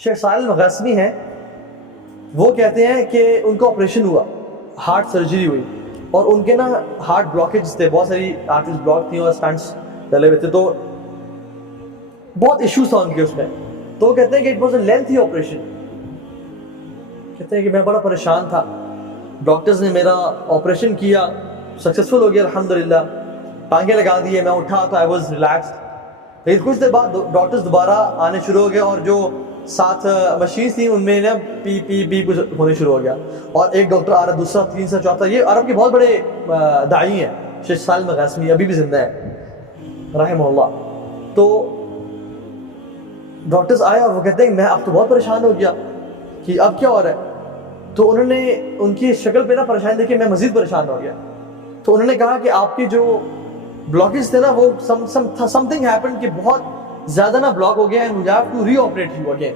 شیخ صالح مغاسمی ہیں، وہ کہتے ہیں کہ ان کا آپریشن ہوا، ہارٹ سرجری ہوئی، اور ان کے نا ہارٹ بلاکیج تھے، بہت ساری آرٹریز بلاک تھیں اور اسٹنٹس ڈلے ہوئے تھے، تو بہت ایشوز تھا ان کے اس میں. تو وہ کہتے ہیں کہ it was a lengthy operation. کہتے ہیں کہ میں بڑا پریشان تھا، ڈاکٹرز نے میرا آپریشن کیا، سکسیزفل ہو گیا الحمدللہ، ٹانگیں لگا دیے، میں اٹھا تو آئی واز ریلیکسڈ. لیکن کچھ دیر بعد ڈاکٹرز دوبارہ آنے شروع ہو گئے، اور جو ساتھ مشینز تھیں ان میں نا پی پی پی کچھ ہونے شروع ہو گیا، اور ایک ڈاکٹر آ رہا، دوسرا، تیسرا، چوتھا. یہ عرب کے بہت بڑے داعی ہیں، شیخ صالح مغاسمی، ابھی بھی زندہ ہے رحمہ اللہ. تو ڈاکٹرز آئے اور وہ کہتے ہیں میں اب تو بہت پریشان ہو گیا کہ اب کیا ہو رہا ہے. تو انہوں نے ان کی شکل پہ نا پریشانی دیکھی، میں مزید پریشان ہو گیا. تو انہوں نے کہا کہ آپ کی جو بلاکیج تھے نا، وہ سم تھنگ ہیپن کہ بہت زیادہ نا بلاک ہو گیا، and we have to reoperate you again,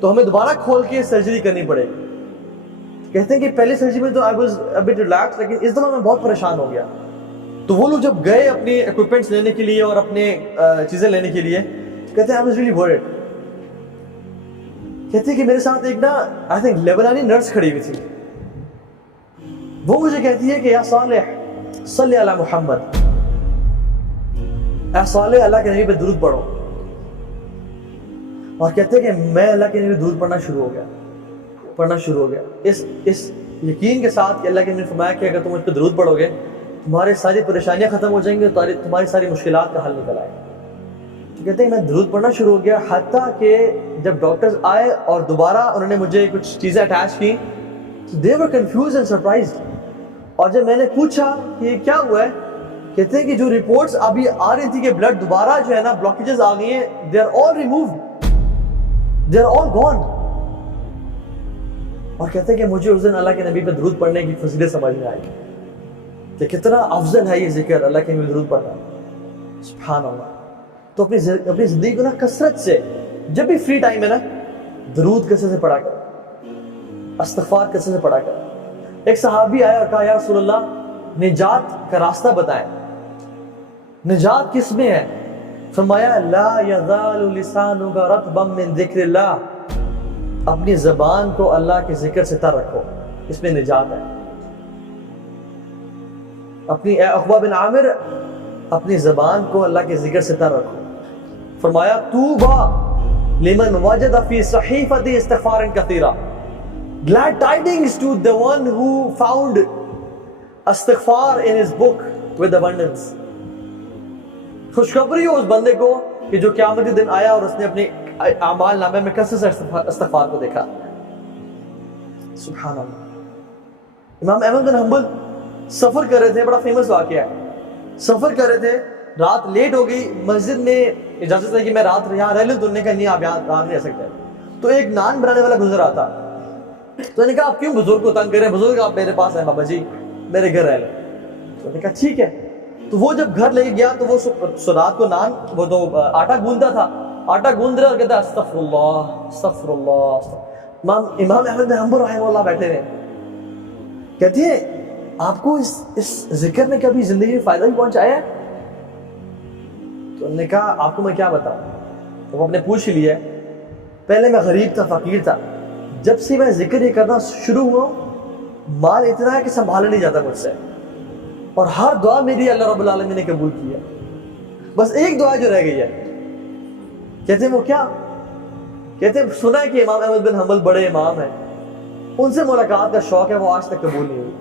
تو ہمیں دوبارہ کھول کے سرجری کرنی پڑے گی. کہتے ہیں کہ پہلی سرجری میں تو I was a but relax, لیکن اس دفعہ میں بہت پریشان ہو گیا. تو وہ لوگ جب گئے اپنے اکوپمنٹس لینے کے لیے اور اپنے چیزیں لینے کے لیے، کہتے ہیں آئی واز ریئلی ورڈ. کہتے ہیں کہ میرے ساتھ ایک نا آئی تھنک لیبنانی نرس کھڑی ہوئی تھی. وہ مجھے کہتی ہے کہ یا صالح صلی علی محمد، اے صالح اللہ کے نبی پہ درود پڑھو. اور کہتے ہیں کہ میں اللہ کے نبی درود پڑھنا شروع ہو گیا اس یقین کے ساتھ کہ اللہ کے نبی نے فرمایا کہ اگر تم اس پہ درود پڑھو گے تمہاری ساری پریشانیاں ختم ہو جائیں گی، تمہاری ساری مشکلات کا حل نکل آئے گا. تو کہتے ہیں میں درود پڑھنا شروع ہو گیا، حتیٰ کہ جب ڈاکٹرز آئے اور دوبارہ انہوں نے مجھے کچھ چیزیں اٹیچ کی، they were confused and surprised. اور جب میں نے پوچھا کہ یہ کیا ہوا ہے، کہتے ہیں کہ جو رپورٹس ابھی آ رہی تھی کہ بلڈ دوبارہ جو ہے نا بلاکیجز آ گئی ہیں، they are all removed, they are all gone. اور کہتے ہیں کہ مجھے اس دن اللہ کے نبی پہ درود پڑھنے کی فضیلت سمجھ میں آئی کہ کتنا افضل ہے یہ ذکر، اللہ کے نبی پہ درود پڑھنا. سبحان اللہ. تو اپنی زندگی کو نا کثرت سے، جب بھی فری ٹائم ہے نا، درود کثرت سے پڑھا کر، استغفار کثرت سے پڑھا کر. ایک صحابی آیا اور کہا یا رسول اللہ نجات کا راستہ بتائیں، نجات کس میں ہے؟ فرمایا لا یزال لسانک رطبا من ذکر اللہ، اپنی زبان کو اللہ کے ذکر سے تر رکھو، اس میں نجات ہے. اپنی اے عقبہ بن عامر، اپنی زبان کو اللہ کے ذکر سے تر رکھو. فرمایا طوبی لمن وجد فی صحیفۃ استغفار کثیرا، glad tidings to the one who found استغفار in his book with abundance. خوشخبری ہو اس بندے کو کہ جو قیامت کے دن آیا اور اس نے اپنے اعمال نامے میں کثرت سے استغفار کو دیکھا. سبحان اللہ. امام احمد بن حنبل سفر کر رہے تھے، بڑا فیمس واقعہ ہے. سفر کر رہے تھے، رات لیٹ ہو گئی، مسجد میں اجازت ہے کہ میں رات یہاں رہ لوں، تو انہوں نے کہا نہیں آپ یہاں رات نہیں رہ سکتے. تو ایک نان بنانے والا گزر آتا، تو انہوں نے کہا آپ کیوں بزرگ کو تنگ کر رہے ہیں، بزرگ آپ میرے پاس ہیں بابا جی، میرے گھر رہ لیں. تو انہوں نے کہا ٹھیک ہے. تو وہ جب گھر لے گیا تو وہ رات کو نان، وہ تو آٹا گوندتا تھا، آٹا گوند رہا اور کہتا استغفر اللہ استغفر اللہ. امام احمد بن حنبل رحمہ اللہ بیٹھے ہیں، کہتے ہیں آپ کو اس ذکر نے کبھی زندگی میں فائدہ بھی پہنچایا ہے؟ تو انہوں نے کہا آپ کو میں کیا بتاؤں. تو وہ اپنے پوچھ لیا، پہلے میں غریب تھا، فقیر تھا، جب سے میں ذکر یہ کرنا شروع ہوا مال اتنا ہے کہ سنبھالا نہیں جاتا مجھ سے، اور ہر دعا میری اللہ رب العالمین نے قبول کی ہے، بس ایک دعا جو رہ گئی ہے. کہتے ہیں وہ کیا؟ کہتے ہیں سنا ہے کہ امام احمد بن حنبل بڑے امام ہیں، ان سے ملاقات کا شوق ہے، وہ آج تک قبول نہیں ہوئی.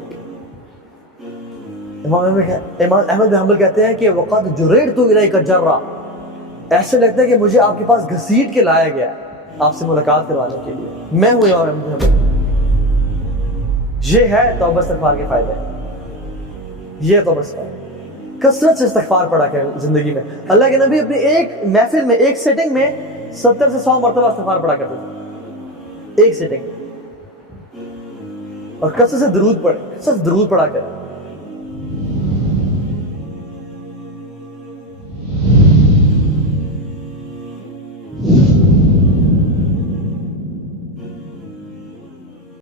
امام احمد بن حنبل کہتے ہیں کہ وقد جررت الیک جرا، ایسے لگتا ہے کہ مجھے آپ کے پاس گھسیٹ کے لایا گیا آپ سے ملاقات کروانے کے لیے. میں ہوں امام احمد بن حنبل. یہ ہے توبہ استغفار کے فائدے، یہ توبہ استغفار. کثرت سے استغفار پڑھا کر زندگی میں. اللہ کے نبی اپنی ایک محفل میں، ایک سیٹنگ میں 70 سے 100 مرتبہ استغفار پڑھا کرتے تھے، ایک سیٹنگ. اور کثرت سے درود پڑھا کر.